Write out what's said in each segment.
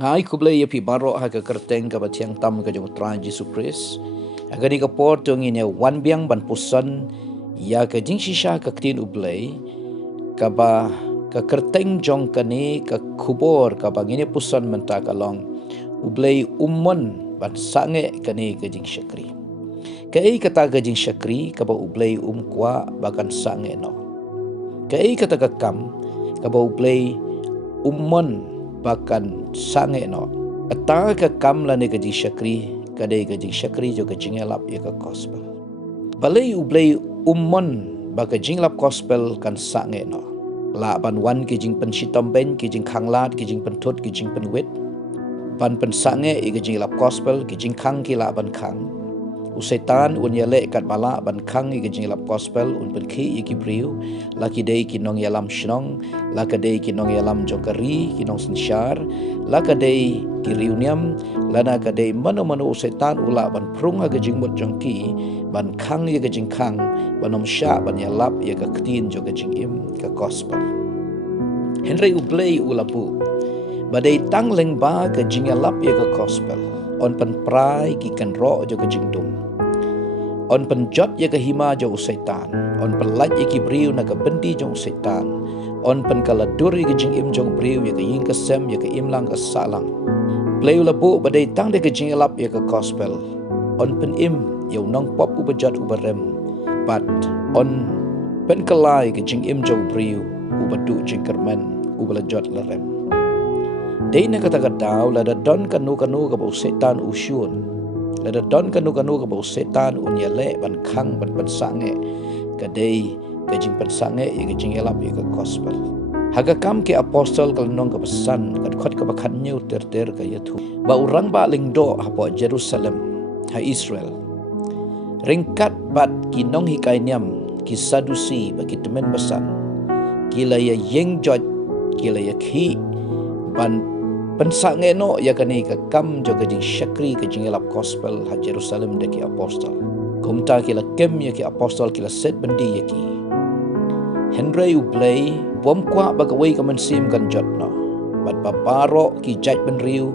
Ngai kublai ya pi barok ha ka kerteng ka batiang tam ka jong tran Jesu Kris. Agani ka por tong ini wan biang ban pusan ya ka jing shisha ka ktin ublai ka ba ka kerteng jong kani ka kubor ka bangini pusan menta ka long ublai umman ban sange kani ka jing syakri. Kai kata ka jing syakri ka ba ublai kwa bakan sange no. Kai kata ka kam ka ba ublai umman bahkan sange no ata ka kam la ne ka jing syakri ka dei ka jing syakri jo ka jing elap ya ka gospel balai ublai umman ba ka jing lap gospel kan sange no la ban wan ki jing pen sitom ben ki jing khanglat ki jing pen thut ki jing pen wet ban pen sange i ka jing lap gospel ki jing khang ki la ban khang usaitan un ya le kat bala ban khang i ka jing lap gospel un pen khi i ki briu la ki dei ki nong ya lam shnong la ka dei ki nong ya lam jokari ki nong sinshar la ka dei ki riuniam la na ka dei mano usaitan ula ban prung ha ka jing mot jongki ban khang ya ka jing khang ban om sha ban ya lap ya ka ktin jo ka jing im ka gospel henry ublei ulapu badai tang leng ba ka jing ya lap ya ka gospel on pen prai ki kan ro jo ka jing dum on pen jot ya ka hima jo usaitan on pen lat ya ki briu na ka bendi jo usaitan on pen kala duri ka jing im jong briu ya ka yin ka sem ya ka im lang ka salang play labu badai tang de ka jing lap ya ka gospel on pen im ya nong pop u bejat u barem but on pen kalai ka jing im jong briu u badu jing kermen u bala jot la rem dei na kata daw la da don kanu ka ba setan usyun la da don kanu ka ba setan un ya le ban khang ban sange ka dei ka jing ban sange ya ka jing elap ya ka gospel haga kam ke apostol kal nong ka pesan kat khot ka bakhan new ter ka yathu ba urang ba ling do hapo Jerusalem ha Israel ringkat bat ki nong hikai niam ki sadusi ba ki temen besan kila ya yeng jot kila ya khi ban pensange no ya kani ka kam jo ka jing syakri ka jing elap gospel ha Jerusalem de ki apostol kumta kila kem ya ki apostol kila set bendi ya ki Henry ublay bom kwa bagaway ka mansim kan jot no bat babaro ki jat ben riu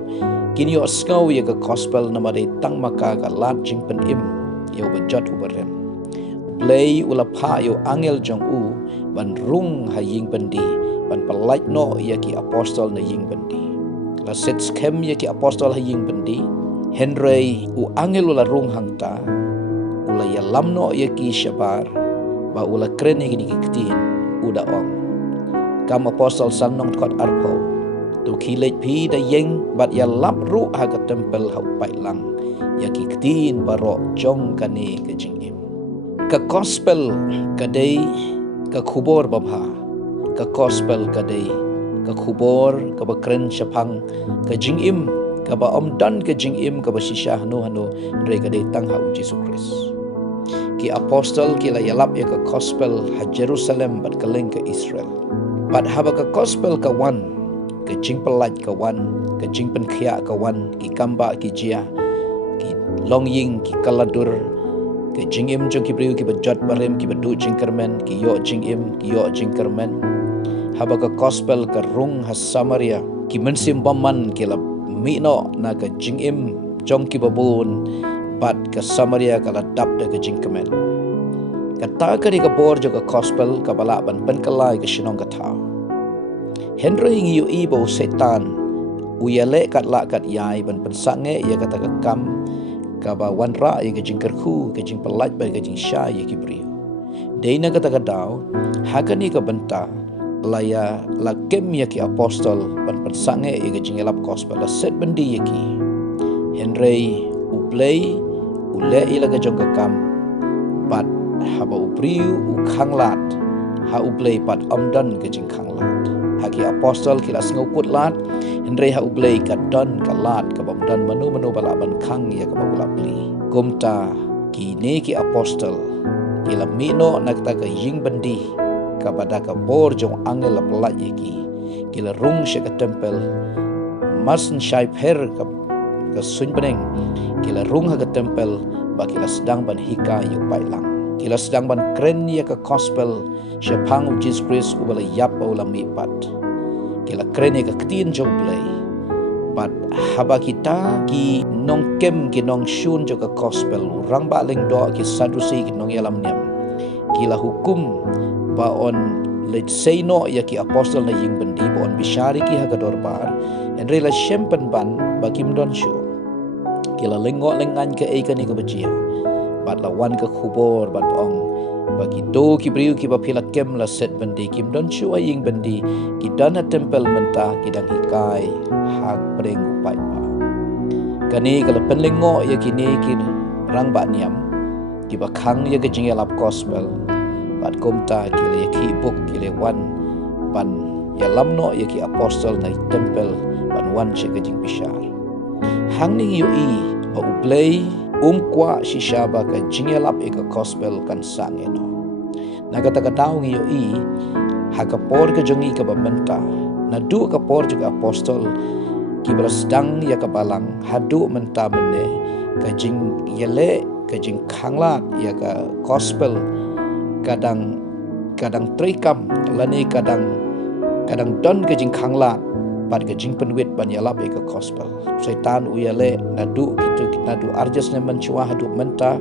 kini yo skau ya ka gospel na madai tang maka ka lat jing pen im yo ba jot u barem ublay ula pha yo angel jong u ban rung ha ying bendi ban palait no ya ki apostol na ying bendi la set skem ya ki apostol ha ying bendi Henry u angel ula rung hangta ula ya lamno ya ki shabar ba ula kren ya ki ktin uda ong kam apostol sannong kot arpo tu kilet pi da yeng bat ya lap ru ha ka tempel ha upai lang ya ki ktin baro jong kane ka jing im ka gospel ka dei ka khubor babha ka gospel ka dei ka khubor ka ba kren shapang ka jing im ka ba om dan ka jing im ka ba shisha hanu re ka dei tang ha Jesu Kris ki apostol ki la yalap ya ka gospel ha Jerusalem bat kaleng ka Israel bat ha ba ka gospel ka wan ka jing pelat ka wan ka jing pen khia ka wan ki kamba ki jia ki long ying ki kaladur ki jing im jong ki briu ki ba jot barem ki ba du jing kermen ki yo jing im ki yo jing kermen haba ka gospel ka rung ha Samaria ki mensim baman ki la mino na ka jing im jong ki babun bat ka Samaria ka la dap da ka jing kemen kata ka di ka bor jo ka gospel ka bala ban pen kalai ka shinong ka tha Henry ngi yu ibo setan uyale kat la kat yai ban pen sange ya kata ka kam ka ba wan ra ya ka jing kerku ka jing pelat ba ka jing sha ya ki briu deina kata ka daw hakani ka benta laya la kem ya ki apostol ban sange ya ka jing elap gospel la set bendi ya ki Henry uplay ule ila ka jong ka kam bat haba ubriu u khanglat ha uplay pat amdan ka jing khanglat haki apostol kila ngukut lat Henry ha ublay ka don ka lat ka bamdan manu bala ban khang ya ka bagula pli kumta kini ki apostol kila mino nakta ka ying bendi ka pada ka bor jong angel la pelat ya ki kila rung sya ka tempel masen syai per ka sun beneng kila rung ha ka tempel ba kila sedang ban hika yu pailang kila sedang ban kren ya ka gospel syapang Jesus Christ ubala yap ula mipat kila kren ya ka ktin jong play But haba kita ki nong kem ki nong shun jo ka gospel rang ba leng do ki sadusi ki nong yalam niam kila hukum ba on let say no ya ki apostle na ying bendi ba on bishari ki ha ka dorbar en rela shempen ban ba kim don shu kila lengo lengan ke e ka ni ka bajia bat lawan ka khubor bat ong bagi do ki briu ki ba phila kem la set bendi kim don shu aying bendi ki dana temple menta ki dang hikai hak breng upai pa kani kala penlengo ya kini ki rang ba niam ki ba khang ya ke jing lap gospel bat komta ki le ki book ki le wan ban ya lamno ya ki apostle na temple ban wan che ke jing bishar hang ning yu i ba ublei kwa shishaba ka jing lap e ka gospel kan sangeno nagata ka daung yu i hakapor ka jongi ka ba menta na du ka por juga apostle ki bersedang ya ka balang hadu menta mene ka jing yele ka jing khangla ya ka gospel kadang trikam lani kadang don ka jing khangla pat ka jing penwit ban yalap ka gospel setan uyale nadu kitu nadu arjas ne menchua hadu menta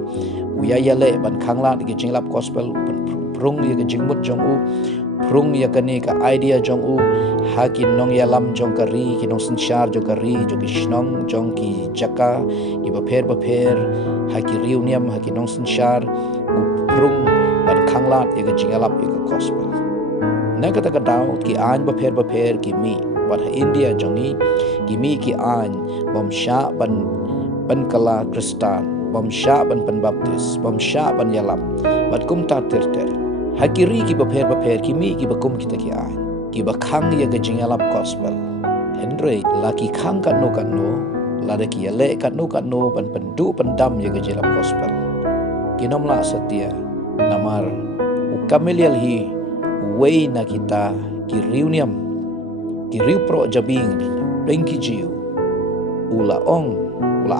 uyayale ban khangla ka jing lap gospel prung ya ka jing mut jong u prung ya kani ka idea jong u hakin nong yalam jong kari ki nong sanshar jong kari jong ki shnong jong ki jaka ki bapher haki riuniam haki nong sanshar prung ban khanglat ya ka jingalap ya ka gospel na kata ka daw ki an bapher ki mi bat India jongi ki mi ki an bom sha ban kala kristan bom sha ban baptis bom sha ban yalap bat kum ta ter hakiri ki bapher ki mi ki bakum kita ki an ki bakhang ya ga jingalap gospel Henry laki khang kan no lada ki yale kan no ban pendu pendam ya ga jingalap gospel kinom la setia namar ukamelial hi way na kita ki riuniam ki riu pro jabing bengki jiu ula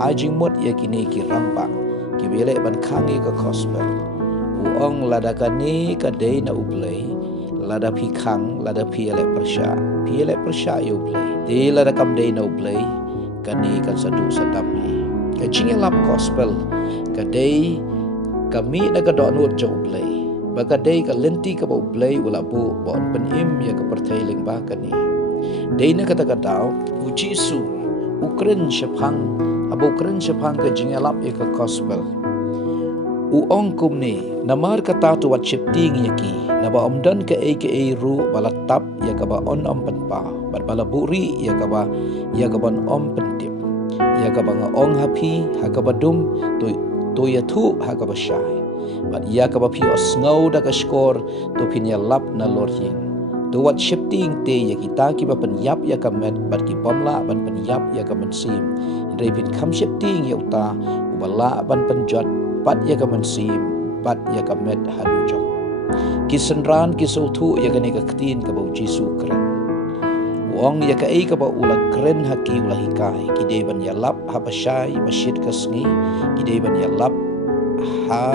ajing mot ya kini ki rampa ki bele ban khang ya ga gospel uong lada kani kadai na ublay lada pi khang lada pi ele persya ya ublay di lada kam dai na ublay kani kan sadu sadami ka jingalap gospel kadai kami na kadonut jo ublay bakadai ka lenti ka ublay wala bu bon penim ya ka pertailing ba kani dai na kata daw ujisu ukren shapang ka jingalap ya ka gospel uong kumni namar kata tu wat shifting yaki naba omdan ka ru balatap ya ka ba on om penpa bat balaburi ya ka ban om pentip ya ka ba ong happy ha ka ba dum to ya thu ha ka ba shai bat ya ka ba pi osngau da ka skor to pin ya lap na lord ying to wat shifting te ya kita ki ba penyap ya ka met bat ki pomla ban penyap ya ka mensim repin kham shifting ya uta ubala ban penjot pat ya ka mensim pat ya ka met hadu jong kisenran kisautu ya ka ne ka ktin ka bau jisu kren wong ya ka ka ba ula kren haki ula hikai kide ban ya lap ha pasai masjid ka sngi kide ban ya lap ha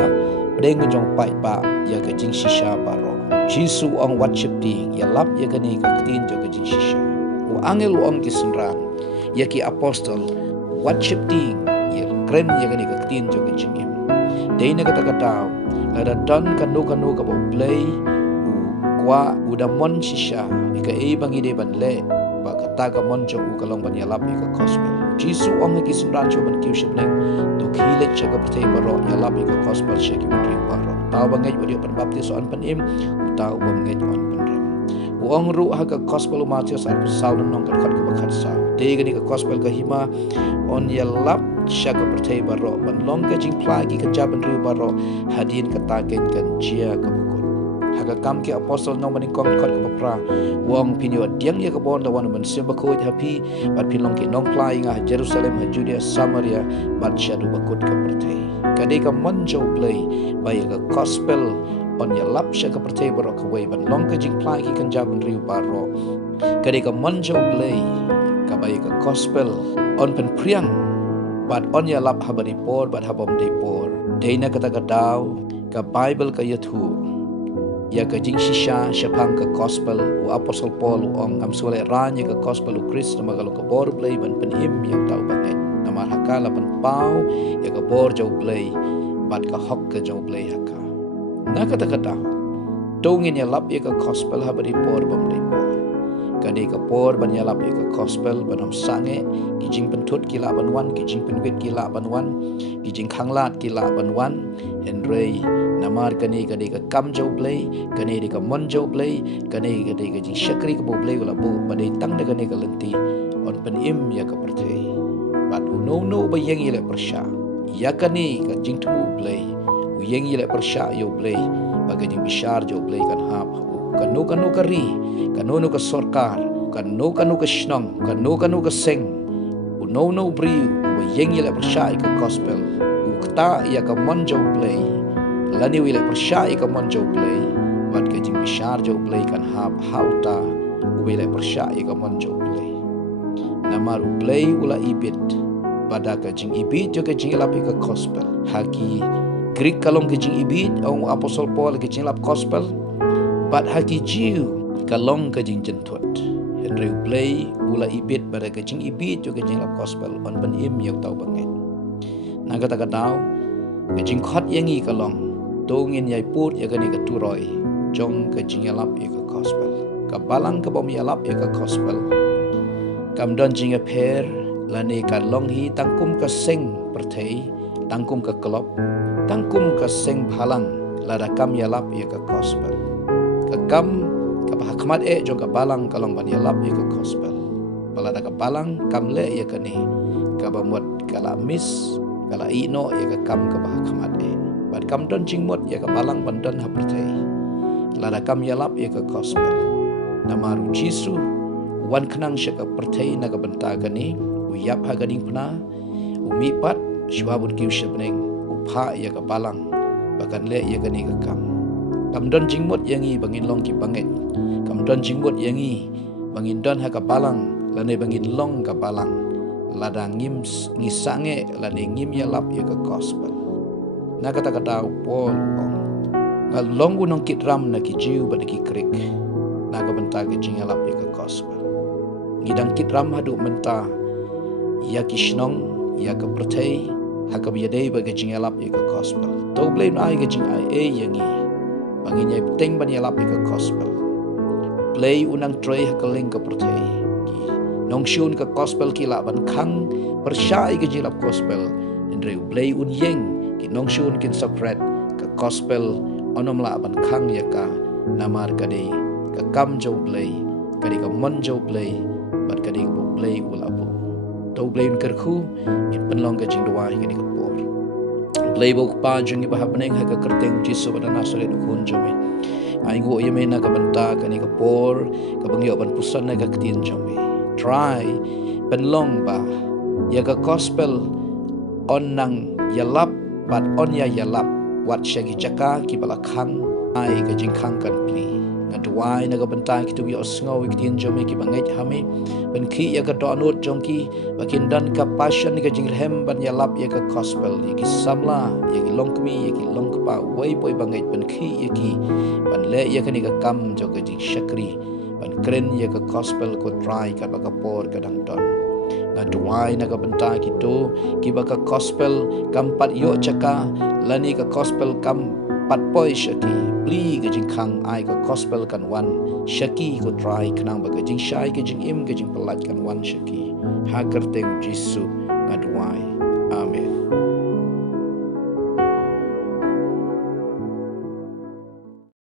breng jong pai ba ya ka jing shisha baro jisu ong wat shifting ya lap ya ka ne ka ktin jo ka jing shisha wa angel ong kisenran ya ki apostle wat shifting ya kren ya ka ne ka ktin jo ka jing dai na kata ada dan kanu ka play kwa udamon shisha ika bangi de ban le ba kata ka mon jo kalong ban yalap ika gospel jisu ong ki sunran jo ban kiu shipneng to khile chaga prthai baro yalap ika gospel sheki mudri baro taw bangai audio pan baptis on pan im taw bangai on pan ram wong ru ha ka gospel matius ar saul nong ka khat ka bakhat sa de gani ka gospel ka hima on yalap shaga pertai baro ban long ka jing plagi ka jaban riu baro hadin ka tagen kan chia ka bukut haga kam ki apostle no maning kong kot ka pra wong pinyo diang ya ka bon da wan ban simba ko happy bat pilong ki nong plai nga Jerusalem ha Judea Samaria bat shadu bakut ka pertai kade ka manjo play bay ka gospel on ya lap shaga pertai baro ka way ban long ka jing plagi kan jaban riu baro kade ka manjo play ka bay ka gospel on pen priang bat on ya lap habari por bat habam de por deina kata ka daw ka Bible ka yathu ya ka jing shisha shapang ka gospel u apostle Paul u ong am sole ranya ka gospel u Christ na magalo ka bor play ban penim yang tau banget namar hakala ban pau ya ka bor jau play bat ka hok ka jau play haka na kata tongin ya lap ya ka gospel habari por bam dei por kadi ka por ban ya lap ya ka gospel banom sange ki jing pentut kila ban wan ki jing penwit kila ban wan ki jing khanglat kila ban wan henry namar kani ka kam jau play kani ka mon jau play kani ka jing shakri ka bo play wala bo badai tang ka lenti on pen im ya ka pertei bat no ba yang ile persha ya kani ka jing tu play u yang ile persha yo play bagai jing bishar jo play kan hap kanu kari kanu ka sorkar kanu ka shnong kanu ka seng u no bri u yang ile persha ka gospel u kta ya ka mon jau play lani wile persya ika mon jau play bat ka jing bishar jau play kan hap hauta wile persya ika mon jau play namar play ula ibit pada ka jing ibit jo ka jing lap ika gospel haki Greek kalong ka jing ibit ong apostle Paul ka jing lap gospel bat haki jiu kalong ka jing jentut Henry play ula ibit pada ka jing ibit jo ka jing lap gospel on ban im yang tau banget naga ta tau ka jing khot yangi kalong tongin yai put ya gani ka turoi jong ka jingalap ya ka gospel ka balang ka bom yalap ya ka gospel kam don jinga per lani ka longhi tangkum ka seng perthei tangkum ka klop tangkum ka seng phalang lada kam yalap ya ka gospel ka kam ka hakmat jong ka balang ka long ban yalap ya ka gospel balada ka balang kam le ya kani ka bamot kala mis kala ino ya ka kam ka hakmat bat kam don jingmot ya ka balang bandan hapertei lada kam yalap ya ka gospel namaru jisu wan kenang syaka pertei naga bentaga ni uyap haganing pna umipat shwabun kiu shebneng upha ya ka balang bakan le ya gani ka kam don jingmot yangi bangin long ki banget kam don jingmot yangi bangin don ha ka balang lane bangin long ka balang lada ngim ngisange lane ngim yalap ya ka gospel na kata Paul ngal long unong kitram na ki jiu ba ki krik na ka benta ki jingalap ya ka gospel ngidang kitram hadu menta ya ki shnong ya ka pertei ha ka biadei ba ki jingalap ya ka gospel to blame ai ka jing ai yangi bangin yai teng ban yalap ya ka gospel play unang trei ha ka ling ka pertei nong shun ka gospel kila ban khang persai ka jilap gospel andre play un yeng kinong shun kin spread ka gospel onom la ban khang ya ka namar kadi ka kam jo play kadi ka mon jo play bat kadi ka play ula bu to play kerku in penlong ka jing dua kadi ka por play bo pa jing ba hapneng ha ka kerteng jisu pada nasaret kun jome ai go yeme na ka banta kani ka por ka bangyo ban pusan na ka ktin jome try penlong ba ya ka gospel on nang yalap bat on ya yalap wat shagi jaka ki balakhang ai ka jingkhang kan pli ngadwai na ka banta ki tu bi osngo ki tin jome ki bangai hame ban khi ya ka donot jongki bakin dan ka passion ka jinghem ban yalap ya ka gospel ya ki samla ya ki longkmi ya ki longkpa wai boy bangai ban khi ya ki ban le ya ka ni ka kam jo ka jing shakri ban kren ya ka gospel ko try ka ba ka por ka dang don ngadwai na ka banta ki to ki ba ka gospel kampat yo chaka lani ka gospel kam pat poi shaki pli ka jing khang ai ka gospel kan wan shaki ko try kanang ba ka jing shai ka jing im ka jing pelat kan wan shaki ha kerteng jisu ngadwai amen